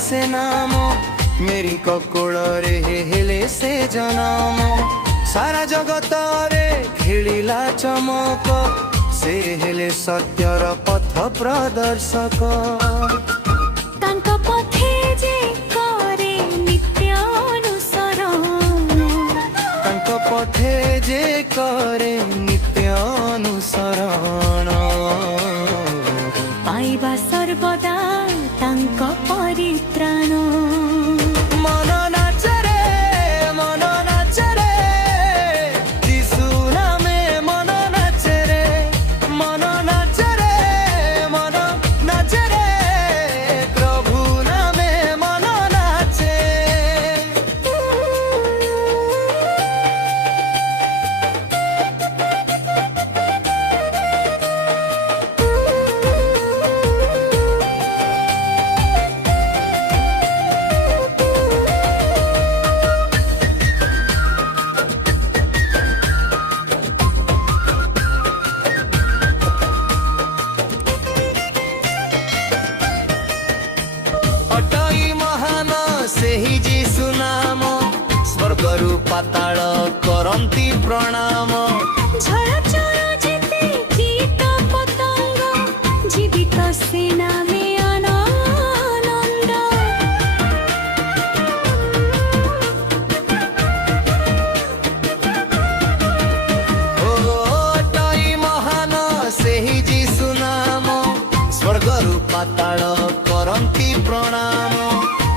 से नाम मेरी ककुड़ रे हेले से जनाम सारा जगत रे खेलिला चमक से हेले सत्यर पथ प्रदर्शक तांका पथे जे करे नित्य अनुसरण तांका पथे जे करे नित्य अनुसरण पाइबा सर्वदा तांका परित्राण मन नाचे रे यीशु नामे मन नाचे रे मन नाचे रे प्रभु नामे मन नाचे अटई महान सेही जीशु नाम स्वर्गरु पाताल करंती प्रणाम झळचळ जेते कीट पतंग जीवित से नामे आनंद ओ अटई महान सेही जीशु नाम स्वर्गरु पाताल करंती प्रणाम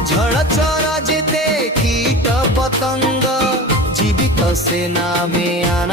झळचर जेते कीट पतंग जीवित से नामे आनंद